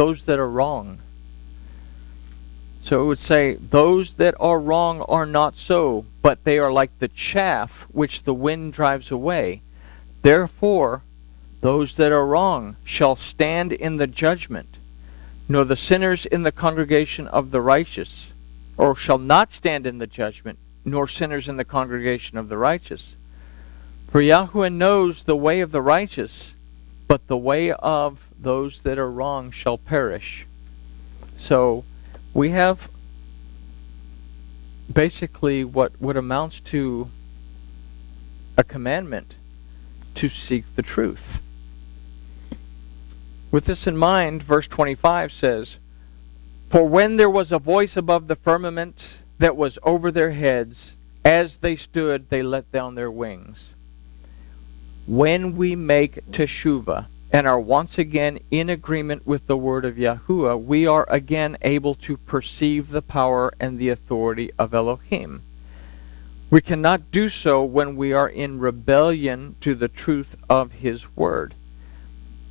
those that are wrong. So it would say, those that are wrong are not so, but they are like the chaff which the wind drives away. Therefore, those that are wrong shall stand in the judgment, nor the sinners in the congregation of the righteous, or shall not stand in the judgment, nor sinners in the congregation of the righteous. For Yahuwah knows the way of the righteous, but the way of those that are wrong shall perish. So we have basically what amounts to a commandment to seek the truth. With this in mind, verse 25 says, For when there was a voice above the firmament that was over their heads, as they stood, they let down their wings. When we make teshuvah and are once again in agreement with the word of Yahuwah, we are again able to perceive the power and the authority of Elohim. We cannot do so when we are in rebellion to the truth of his word.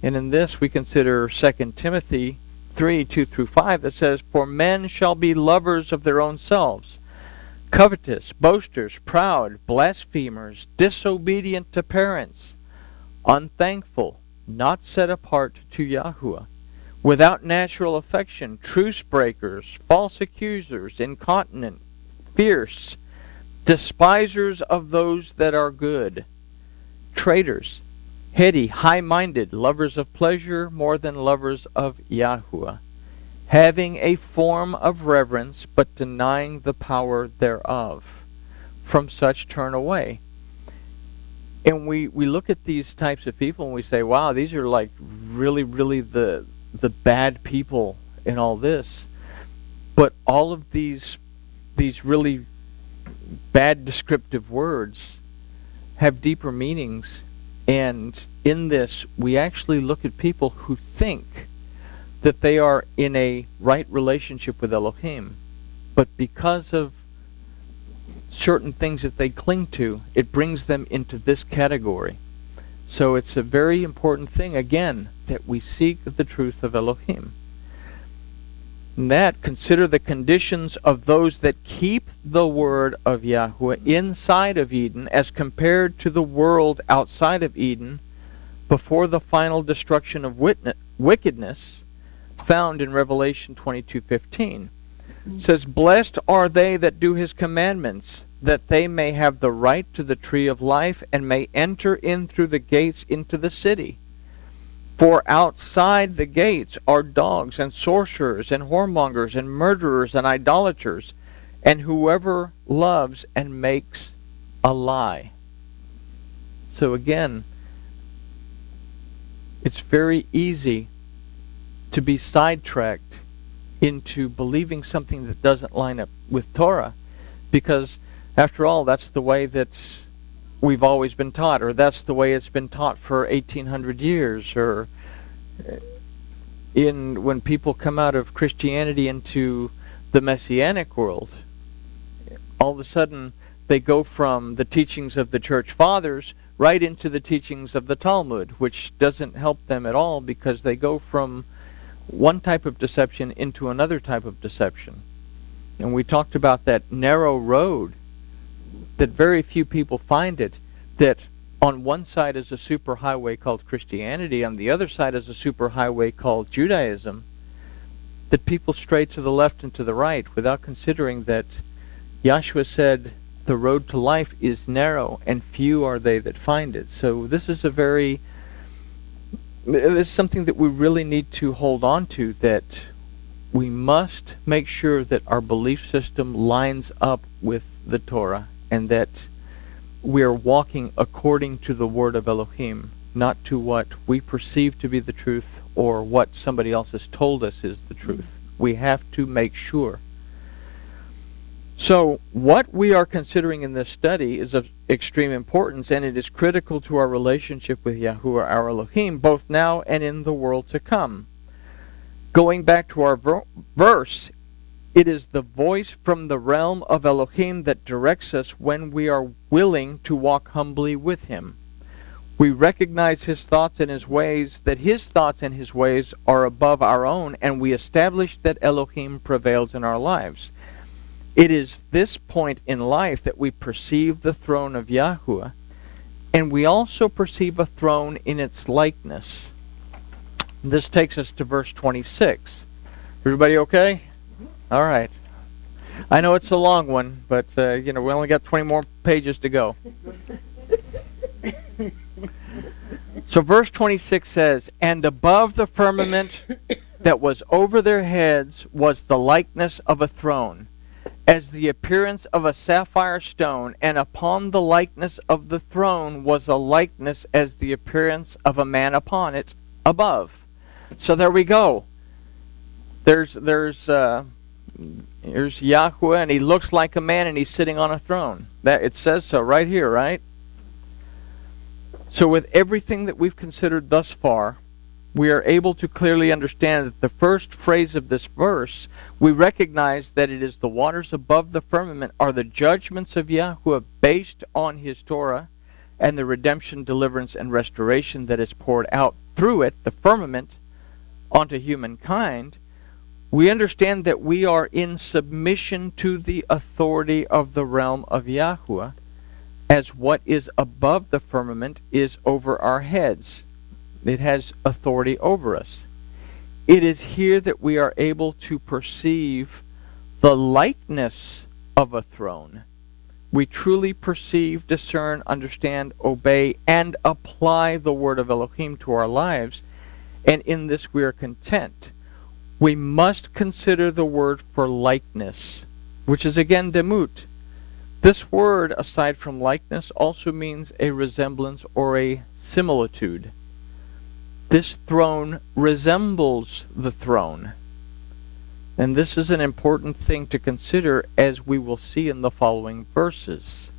And in this we consider 2 Timothy 3, 2-5, that says, For men shall be lovers of their own selves, covetous, boasters, proud, blasphemers, disobedient to parents, unthankful, not set apart to Yahuwah, without natural affection, truce breakers, false accusers, incontinent, fierce, despisers of those that are good, traitors, heady, high-minded, lovers of pleasure more than lovers of Yahuwah, having a form of reverence, but denying the power thereof. From such turn away. And we look at these types of people and we say, wow, these are like really, really the bad people in all this. But all of these really bad descriptive words have deeper meanings. And in this, we actually look at people who think that they are in a right relationship with Elohim. But because of certain things that they cling to, it brings them into this category. So it's a very important thing, again, that we seek the truth of Elohim. And that, consider the conditions of those that keep the word of Yahuwah inside of Eden as compared to the world outside of Eden before the final destruction of wickedness found in Revelation 22:15. It says, Blessed are they that do his commandments, that they may have the right to the tree of life and may enter in through the gates into the city. For outside the gates are dogs and sorcerers and whoremongers and murderers and idolaters, and whoever loves and makes a lie. So again, it's very easy to be sidetracked into believing something that doesn't line up with Torah, because after all, that's the way that we've always been taught, or that's the way it's been taught for 1800 years, or when people come out of Christianity into the Messianic world, all of a sudden they go from the teachings of the church fathers right into the teachings of the Talmud, which doesn't help them at all, because they go from one type of deception into another type of deception. And we talked about that narrow road, that very few people find it, that on one side is a superhighway called Christianity, on the other side is a superhighway called Judaism, that people stray to the left and to the right without considering that Yahshua said the road to life is narrow and few are they that find it. So this is something that we really need to hold on to, that we must make sure that our belief system lines up with the Torah, and that we are walking according to the word of Elohim, not to what we perceive to be the truth or what somebody else has told us is the truth. We have to make sure. So what we are considering in this study is of extreme importance, and it is critical to our relationship with Yahuwah, our Elohim, both now and in the world to come. Going back to our verse, it is the voice from the realm of Elohim that directs us when we are willing to walk humbly with him. We recognize his thoughts and his ways, that his thoughts and his ways are above our own, and we establish that Elohim prevails in our lives. It is this point in life that we perceive the throne of Yahuwah, and we also perceive a throne in its likeness. This takes us to verse 26. Everybody okay? All right. I know it's a long one, but we only got 20 more pages to go. So verse 26 says, "And above the firmament that was over their heads was the likeness of a throne, as the appearance of a sapphire stone, and upon the likeness of the throne was a likeness as the appearance of a man upon it above." So there we go. There's Yahuwah, and he looks like a man, and he's sitting on a throne. That it says so right here, right? So with everything that we've considered thus far, we are able to clearly understand that the first phrase of this verse, we recognize that it is the waters above the firmament are the judgments of Yahuwah based on his Torah, and the redemption, deliverance, and restoration that is poured out through it, the firmament, onto humankind. We understand that we are in submission to the authority of the realm of Yahuwah, as what is above the firmament is over our heads. It has authority over us. It is here that we are able to perceive the likeness of a throne. We truly perceive, discern, understand, obey, and apply the word of Elohim to our lives, and in this we are content. We must consider the word for likeness, which is again demut. This word, aside from likeness, also means a resemblance or a similitude. This throne resembles the throne. And this is an important thing to consider, as we will see in the following verses.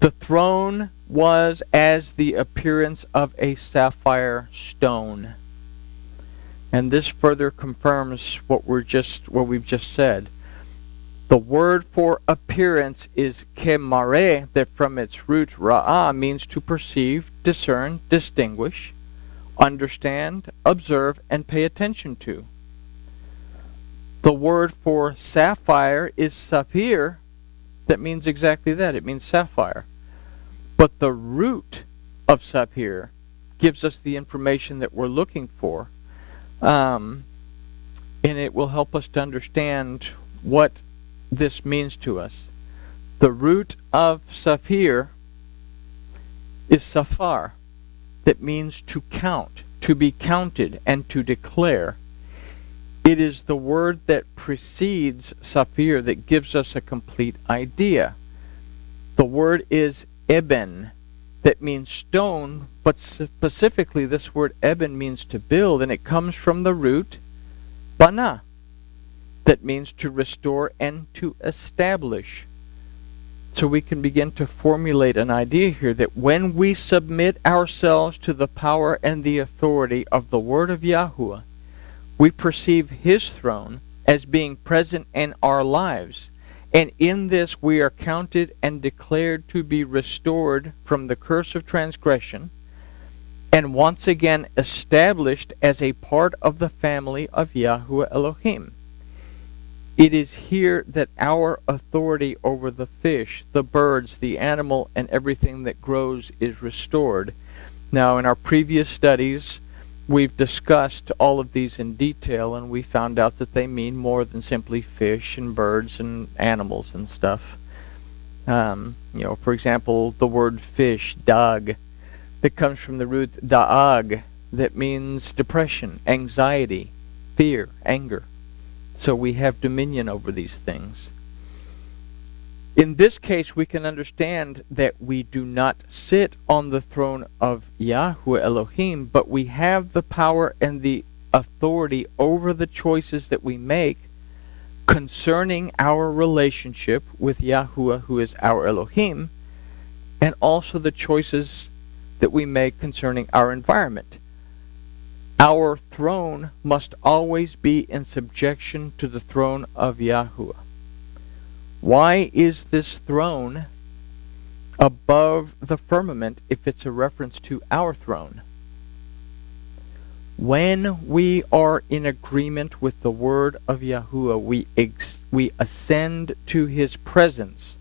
The throne was as the appearance of a sapphire stone. And this further confirms what we've just said. The word for appearance is kemare, that from its root ra'ah means to perceive, discern, distinguish, understand, observe, and pay attention to. The word for sapphire is saphir, that means exactly that. It means sapphire. But the root of saphir gives us the information that we're looking for, and it will help us to understand what this means to us. The root of saphir is safar, that means to count, to be counted, and to declare. It is the word that precedes saphir that gives us a complete idea. The word is eben, that means stone, but specifically this word eben means to build, and it comes from the root bana, that means to restore and to establish. So we can begin to formulate an idea here that when we submit ourselves to the power and the authority of the word of Yahuwah, we perceive his throne as being present in our lives. And in this we are counted and declared to be restored from the curse of transgression, and once again established as a part of the family of Yahuwah Elohim. It is here that our authority over the fish, the birds, the animal, and everything that grows is restored. Now, in our previous studies, we've discussed all of these in detail, and we found out that they mean more than simply fish and birds and animals and stuff. For example, the word fish, dag, that comes from the root da'ag, that means depression, anxiety, fear, anger. So we have dominion over these things. In this case, we can understand that we do not sit on the throne of Yahuwah Elohim, but we have the power and the authority over the choices that we make concerning our relationship with Yahuwah, who is our Elohim, and also the choices that we make concerning our environment. Our throne must always be in subjection to the throne of Yahuwah. Why is this throne above the firmament if it's a reference to our throne. When we are in agreement with the word of Yahuwah, we ascend to his presence.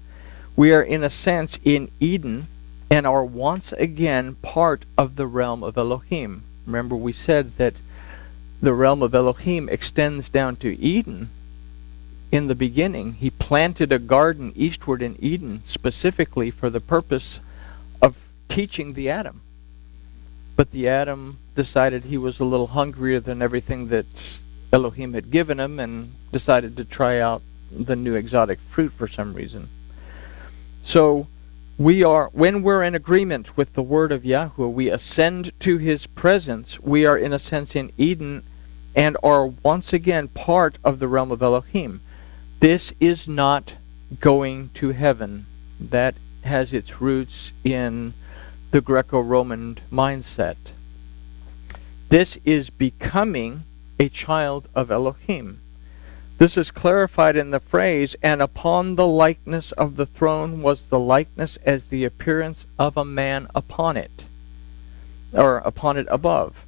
We are in a sense in Eden and are once again part of the realm of Elohim. Remember we said that the realm of Elohim extends down to Eden. In the beginning, he planted a garden eastward in Eden specifically for the purpose of teaching the Adam. But the Adam decided he was a little hungrier than everything that Elohim had given him and decided to try out the new exotic fruit for some reason. So when we're in agreement with the word of Yahuwah, we ascend to his presence. We are in a sense in Eden and are once again part of the realm of Elohim. This is not going to heaven. That has its roots in the Greco-Roman mindset. This is becoming a child of Elohim. This is clarified in the phrase, and upon the likeness of the throne was the likeness as the appearance of a man upon it, or upon it above.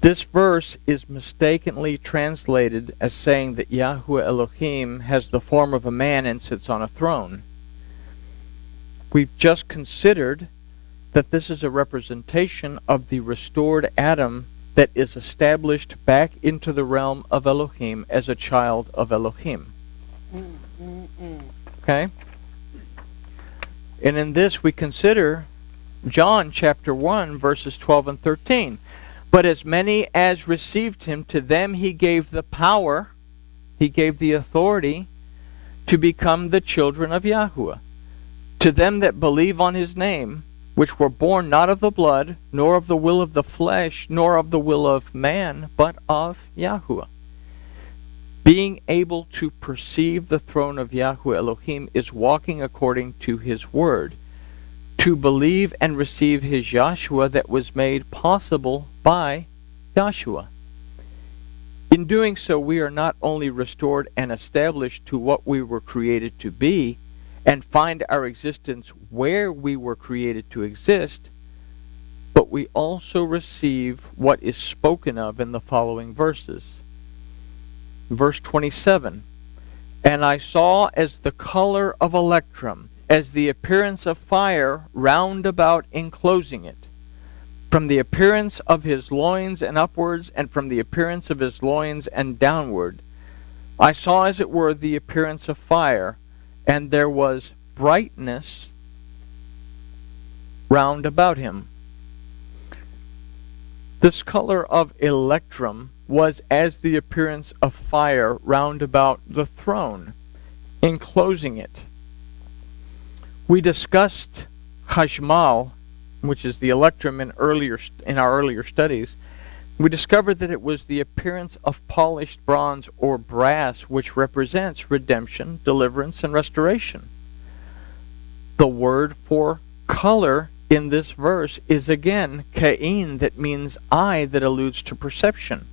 This verse is mistakenly translated as saying that Yahuwah Elohim has the form of a man and sits on a throne. We've just considered that this is a representation of the restored Adam that is established back into the realm of Elohim as a child of Elohim. Okay? And in this we consider John chapter 1 verses 12 and 13. But as many as received him, to them he gave the power, he gave the authority to become the children of Yahuwah. To them that believe on his name, which were born not of the blood, nor of the will of the flesh, nor of the will of man, but of Yahuwah. Being able to perceive the throne of Yahuwah Elohim is walking according to his word. To believe and receive his Yahshua that was made possible by Yahshua. In doing so, we are not only restored and established to what we were created to be, and find our existence where we were created to exist, but we also receive what is spoken of in the following verses. Verse 27, and I saw as the color of electrum, as the appearance of fire round about enclosing it, from the appearance of his loins and upwards, and from the appearance of his loins and downward. I saw as it were the appearance of fire, and there was brightness round about him. This color of electrum was as the appearance of fire round about the throne, enclosing it. We discussed Chashmal, which is the electrum in our earlier studies. We discovered that it was the appearance of polished bronze or brass, which represents redemption, deliverance, and restoration. The word for color in this verse is again ka'in, that means eye, that alludes to perception.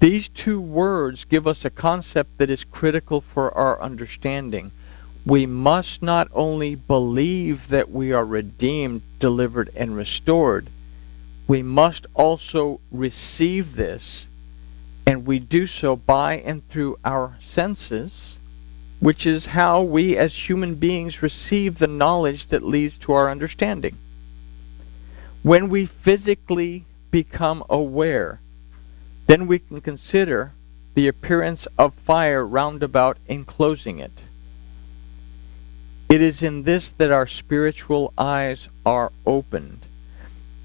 These two words give us a concept that is critical for our understanding. We must not only believe that we are redeemed, delivered, and restored, we must also receive this, and we do so by and through our senses, which is how we as human beings receive the knowledge that leads to our understanding. When we physically become aware, then we can consider the appearance of fire round about enclosing it. It is in this that our spiritual eyes are opened.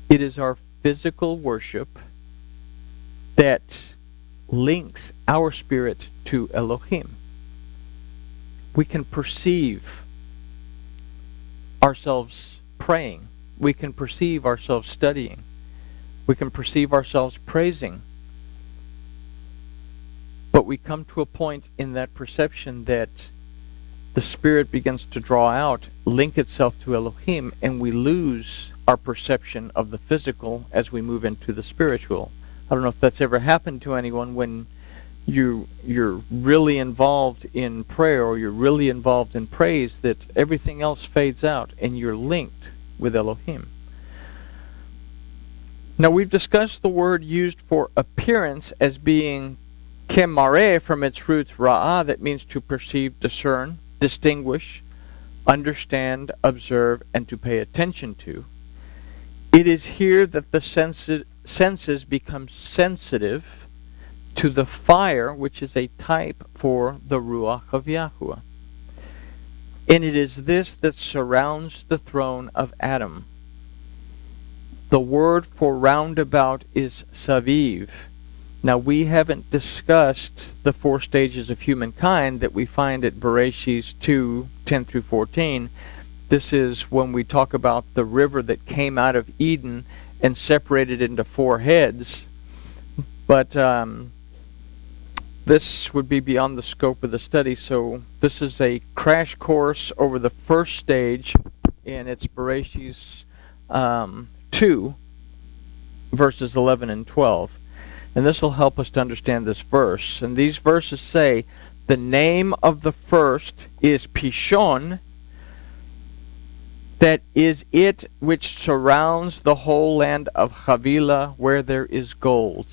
It is our physical worship that links our spirit to Elohim. We can perceive ourselves praying. We can perceive ourselves studying. We can perceive ourselves praising. But we come to a point in that perception that the spirit begins to draw out, link itself to Elohim, and we lose our perception of the physical as we move into the spiritual. I don't know if that's ever happened to anyone when you're really involved in prayer, or you're really involved in praise, that everything else fades out and you're linked with Elohim. Now, we've discussed the word used for appearance as being kemare, from its roots ra'ah, that means to perceive, discern, distinguish, understand, observe, and to pay attention to. It is here that the senses become sensitive to the fire, which is a type for the Ruach of Yahuwah. And it is this that surrounds the throne of Adam. The word for roundabout is saviv. Now, we haven't discussed the 4 stages of humankind that we find at Bereshit 2:10 through 14. This is when we talk about the river that came out of Eden and separated into 4 heads. But this would be beyond the scope of the study, so this is a crash course over the first stage, and it's Bereshit 2, verses 11 and 12. And this will help us to understand this verse. And these verses say, the name of the first is Pishon, that is it which surrounds the whole land of Havilah, where there is gold.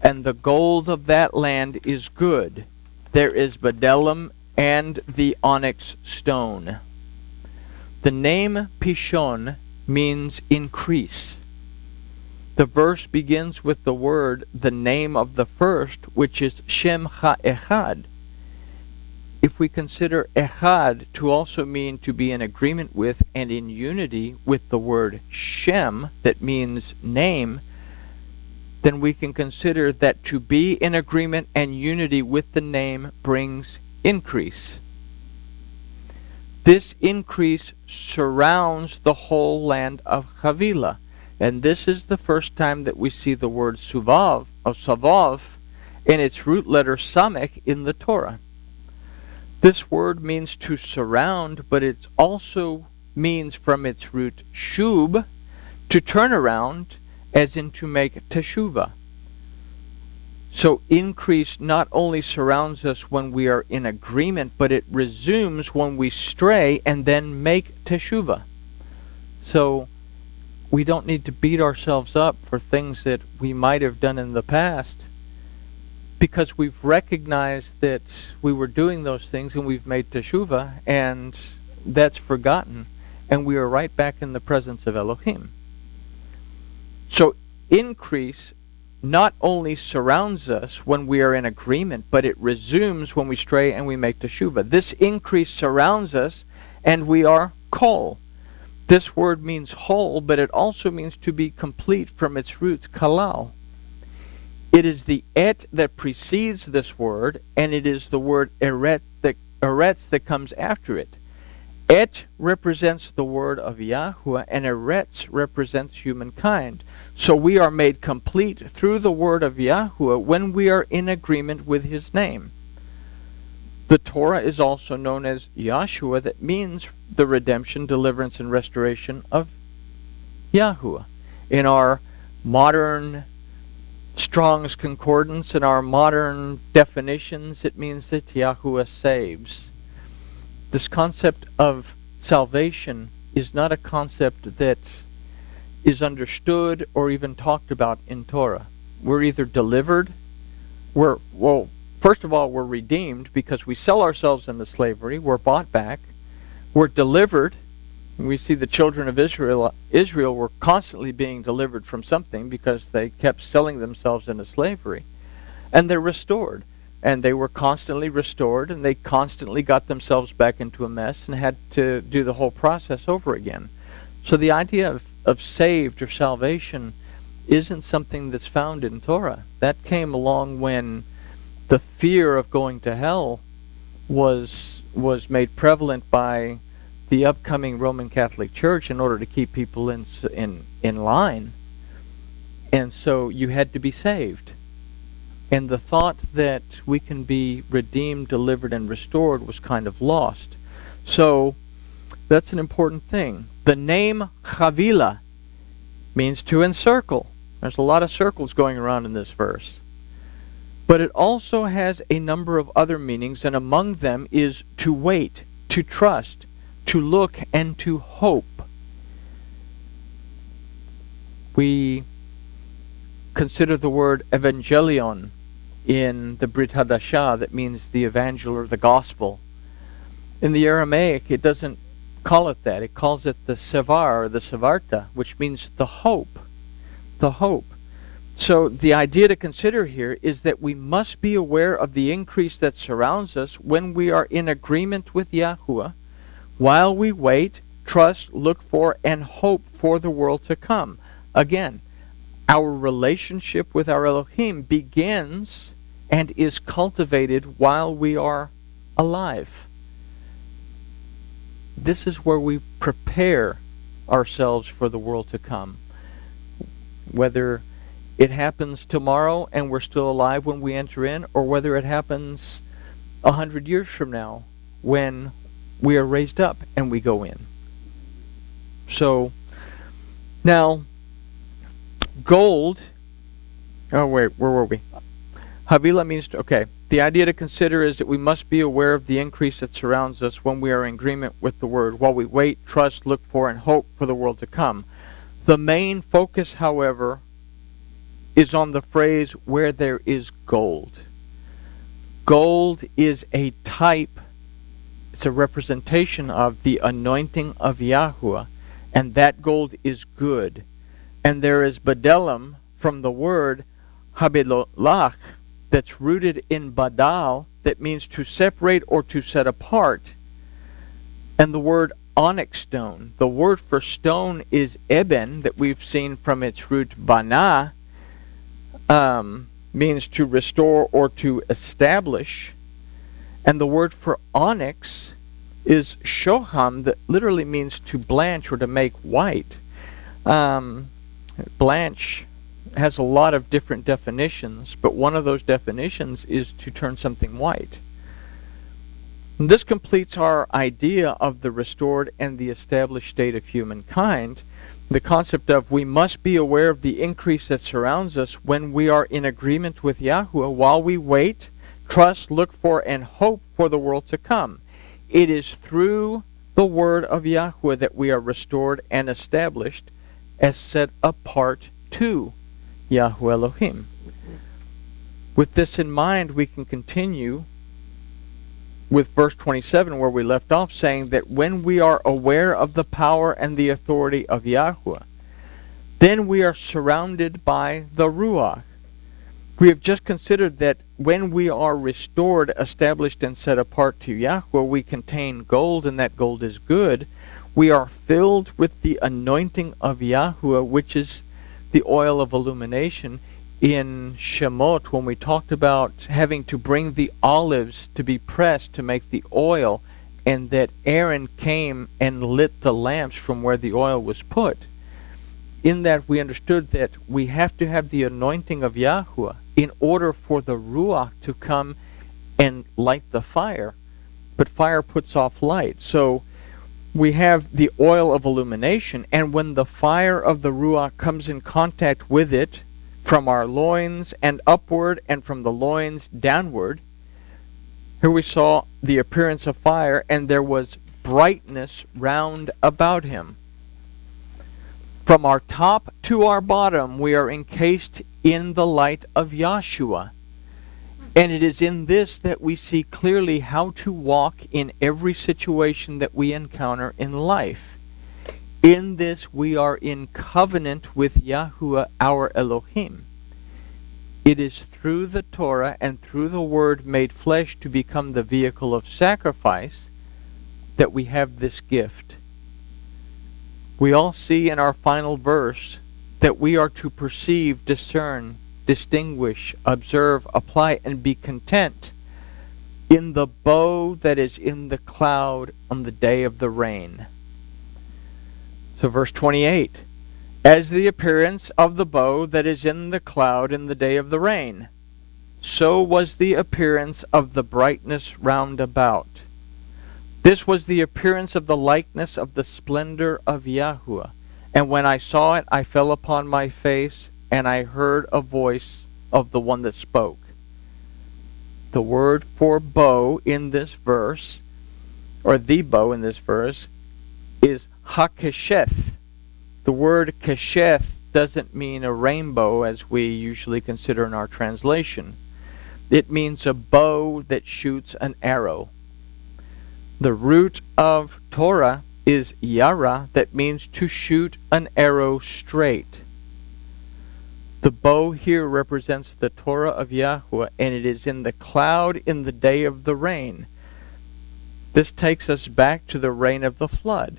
And the gold of that land is good. There is bdellium and the onyx stone. The name Pishon means increase. The verse begins with the word, the name of the first, which is Shem HaEchad. If we consider Echad to also mean to be in agreement with and in unity with the word Shem, that means name, then we can consider that to be in agreement and unity with the name brings increase. This increase surrounds the whole land of Havilah. And this is the first time that we see the word suvav, or savav, in its root letter samek in the Torah. This word means to surround, but it also means from its root shub, to turn around, as in to make teshuvah. So increase not only surrounds us when we are in agreement, but it resumes when we stray and then make teshuvah. So we don't need to beat ourselves up for things that we might have done in the past, because we've recognized that we were doing those things and we've made teshuvah, and that's forgotten, and we are right back in the presence of Elohim. So increase not only surrounds us when we are in agreement, but it resumes when we stray and we make teshuvah. This increase surrounds us, and we are kol. This word means whole, but it also means to be complete from its root, kalal. It is the et that precedes this word, and it is the word eretz that comes after it. Et represents the word of Yahuwah, and eretz represents humankind. So we are made complete through the word of Yahuwah when we are in agreement with his name. The Torah is also known as Yahshua, that means the redemption, deliverance, and restoration of Yahuwah. In our modern Strong's Concordance, in our modern definitions, it means that Yahuwah saves. This concept of salvation is not a concept that is understood or even talked about in Torah. We're either delivered, first of all, we're redeemed because we sell ourselves into slavery. We're bought back. We're delivered. We see the children of Israel were constantly being delivered from something because they kept selling themselves into slavery. And they're restored. And they were constantly restored, and they constantly got themselves back into a mess and had to do the whole process over again. So the idea of saved or salvation isn't something that's found in Torah. That came along when the fear of going to hell was made prevalent by the upcoming Roman Catholic Church in order to keep people in line. And so you had to be saved. And the thought that we can be redeemed, delivered, and restored was kind of lost. So that's an important thing. The name Havilah means to encircle. There's a lot of circles going around in this verse. But it also has a number of other meanings, and among them is to wait, to trust, to look, and to hope. We consider the word evangelion in the Brit Hadashah, that means the evangel or the gospel. In the Aramaic, it doesn't call it that. It calls it the sevar or the sevarta, which means the hope. The hope. So the idea to consider here is that we must be aware of the increase that surrounds us when we are in agreement with Yahuwah, while we wait, trust, look for, and hope for the world to come. Again, our relationship with our Elohim begins and is cultivated while we are alive. This is where we prepare ourselves for the world to come. Whether it happens tomorrow and we're still alive when we enter in, or whether it happens 100 years from now when we are raised up and we go in. So, now, gold, oh wait, where were we? Havila means, okay, the idea to consider is that we must be aware of the increase that surrounds us when we are in agreement with the word, while we wait, trust, look for, and hope for the world to come. The main focus, however, is on the phrase, where there is gold. Gold is a type, it's a representation of the anointing of Yahuwah, and that gold is good. And there is bedelim from the word habelolach, that's rooted in badal, that means to separate or to set apart. And the word onyx stone, the word for stone is eben, that we've seen from its root bana, means to restore or to establish. And the word for onyx is shoham, that literally means to blanch or to make white. Blanch has a lot of different definitions, but one of those definitions is to turn something white. And this completes our idea of the restored and the established state of humankind. The concept of we must be aware of the increase that surrounds us when we are in agreement with Yahuwah, while we wait, trust, look for, and hope for the world to come. It is through the word of Yahuwah that we are restored and established as set apart to Yahuwah Elohim. With this in mind, we can continue with verse 27 where we left off, saying that when we are aware of the power and the authority of Yahuwah, then we are surrounded by the Ruach. We have just considered that when we are restored, established, and set apart to Yahuwah, we contain gold, and that gold is good. We are filled with the anointing of Yahuwah, which is the oil of illumination. In Shemot, when we talked about having to bring the olives to be pressed to make the oil, and that Aaron came and lit the lamps from where the oil was put, in that we understood that we have to have the anointing of Yahuwah in order for the Ruach to come and light the fire. But fire puts off light. So we have the oil of illumination, and when the fire of the Ruach comes in contact with it, from our loins and upward, and from the loins downward, here we saw the appearance of fire, and there was brightness round about him. From our top to our bottom, we are encased in the light of Yahshua. And it is in this that we see clearly how to walk in every situation that we encounter in life. In this we are in covenant with Yahuwah our Elohim. It is through the Torah and through the Word made flesh to become the vehicle of sacrifice that we have this gift. We all see in our final verse that we are to perceive, discern, distinguish, observe, apply, and be content in the bow that is in the cloud on the day of the rain. So verse 28, as the appearance of the bow that is in the cloud in the day of the rain, so was the appearance of the brightness round about. This was the appearance of the likeness of the splendor of Yahuwah. And when I saw it, I fell upon my face, and I heard a voice of the one that spoke. The word for bow in this verse, or the bow in this verse, is hakesheth. The word kesheth doesn't mean a rainbow as we usually consider in our translation. It means a bow that shoots an arrow. The root of Torah is yara, that means to shoot an arrow straight. The bow here represents the Torah of Yahweh, and it is in the cloud in the day of the rain. This takes us back to the rain of the flood.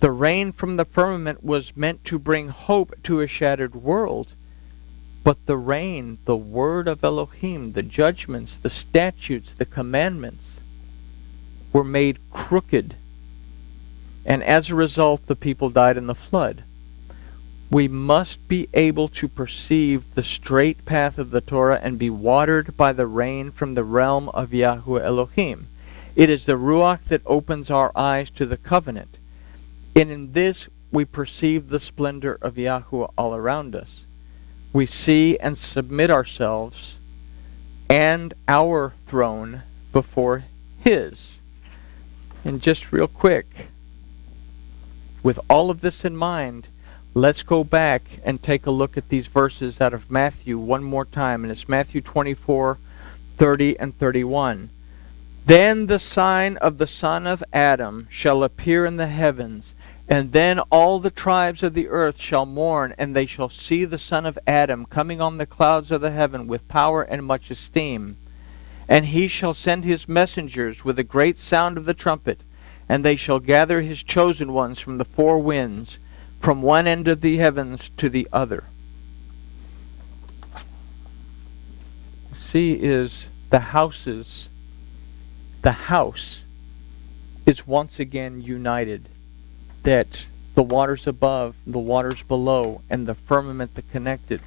The rain from the firmament was meant to bring hope to a shattered world, but the rain, the word of Elohim, the judgments, the statutes, the commandments, were made crooked. And as a result, the people died in the flood. We must be able to perceive the straight path of the Torah and be watered by the rain from the realm of Yahweh Elohim. It is the Ruach that opens our eyes to the covenant. And in this, we perceive the splendor of Yahweh all around us. We see and submit ourselves and our throne before His. And just real quick, with all of this in mind, let's go back and take a look at these verses out of Matthew one more time. And it's Matthew 24:30 and 31. Then the sign of the Son of Adam shall appear in the heavens, and then all the tribes of the earth shall mourn, and they shall see the Son of Adam coming on the clouds of the heaven with power and much esteem. And he shall send his messengers with a great sound of the trumpet, and they shall gather his chosen ones from the four winds, from one end of the heavens to the other. See, is the house is once again united, that the waters above, the waters below, and the firmament that connected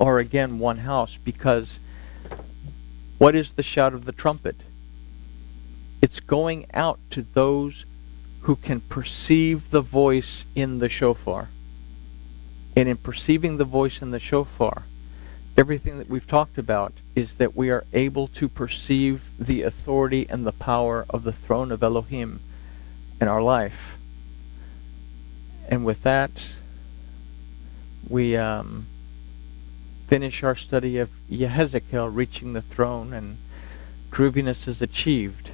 are again one house. Because what is the shout of the trumpet? It's going out to those who can perceive the voice in the shofar. And in perceiving the voice in the shofar, everything that we've talked about is that we are able to perceive the authority and the power of the throne of Elohim in our life. And with that, we finish our study of Yechezeqel reaching the throne, and grooviness is achieved.